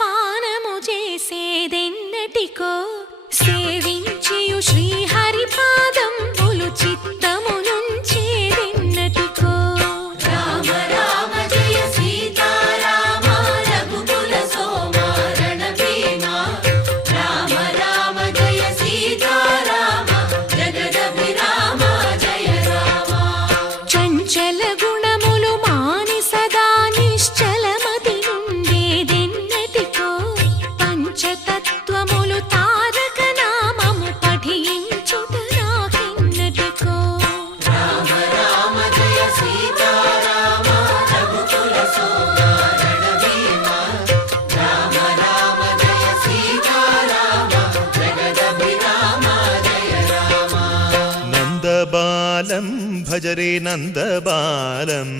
పానము చేసేదెన్నటికో సేవించియు శ్రీహరి పాదంబులు చిత్తము నుంచేదెన్నటికో రామ రామ జయ సీతారామ రఘుకుల సోమ రణభీమ రామ రామ జయ సీతారామ జగదభిరామ జయ రామ చంచల గుణములు మాని సదా నిశ్చలమతి నుండేదెన్నటికో పంచతత్వములు తారక నామము పఠించుట నాకెన్నటికో రామ రామ జయ సీతారామ రఘుకుల సోమ రణభీమ రామ రామ జయ సీతారామ జగదభిరామ జయ రామ నందబాలం భజరే నందబాలం